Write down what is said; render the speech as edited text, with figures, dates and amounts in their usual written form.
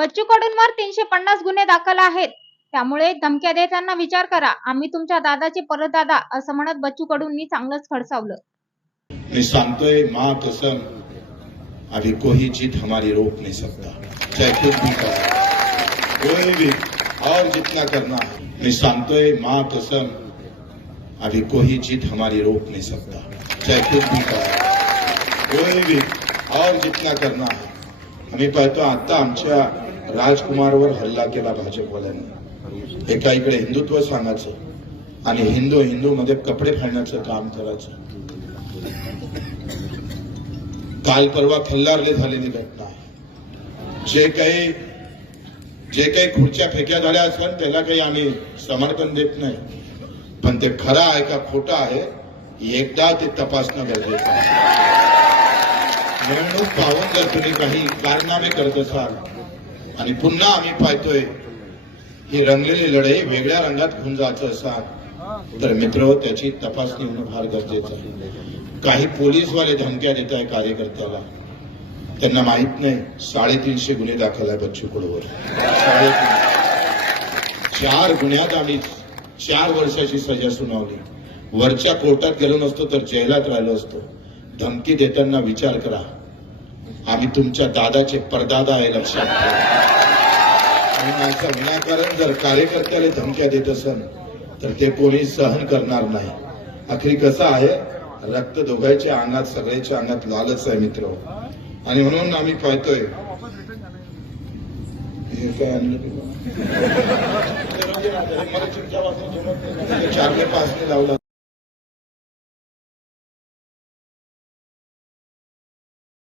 बच्चू कडूंवर 350 गुन्हे दाखल आहेत, त्यामुळे धमक्या देताना विचार करा. आम्ही तुमच्या दादाचे परदादा असं म्हणत बच्चू कडूंनी चांगलंच खडसावलं. मैं सांतोय मां कसम, अभी कोई जीत हमारी रोक नहीं सकता, चाहे कुछ भी करे कोई भी, और जितना करना है. मैं सांतोय मां कसम, अभी कोई जीत हमारी रोक नहीं सकता, चाहे कुछ भी करे कोई भी, और जितना करना है. आम्ही पाहतो आता आमच्या राजकुमारवर हल्ला केला भाजपवाल्यांनी. एका इकडे हिंदुत्व सांगायचं आणि हिंदू मध्ये कपडे फाडण्याचं काम करायचं. काल परवा खल्लारले झालेली घटना आहे. जे काही खुर्च्या फेक्या झाल्या असेल त्याला काही आम्ही समर्थन देत नाही, पण ते खरं आहे का खोटं आहे एकदा ते तपासणं गरजेचं आहे. निवडणूक पाहून जर तुम्ही काही कारनामे करत असाल आणि पुन्हा आम्ही पाहतोय ही रंगलेली लढाई वेगळ्या रंगात होऊन जायचं असाल तर मित्र त्याची तपासणी होणं फार गरजेचं आहे. काही पोलीसवाले धमक्या देत आहे कार्यकर्त्याला, त्यांना माहित नाही 350 गुन्हे दाखल आहे बच्चू कडूंवर. 4 गुन्ह्यात आम्ही 4 वर्षाची सजा सुनावली. वरच्या कोर्टात गेलो नसतो तर जेलात राहिलो असतो. धमकी देताना विचार करा. आम्ही तुमच्या दादाचे परदादा आहे, लक्षात ठेवा. आणि असं विनाकारण जर कार्यकर्त्याला धमक्या देत असेल तर ते पोलीस सहन करणार नाही. आखरी कसं आहे, रक्त दोघांच्या अंगात सगळ्याच्या अंगात लालच आहे मित्र. आणि म्हणून आम्ही पाहतोय हे काय आणलं 4 ते 5 लावला.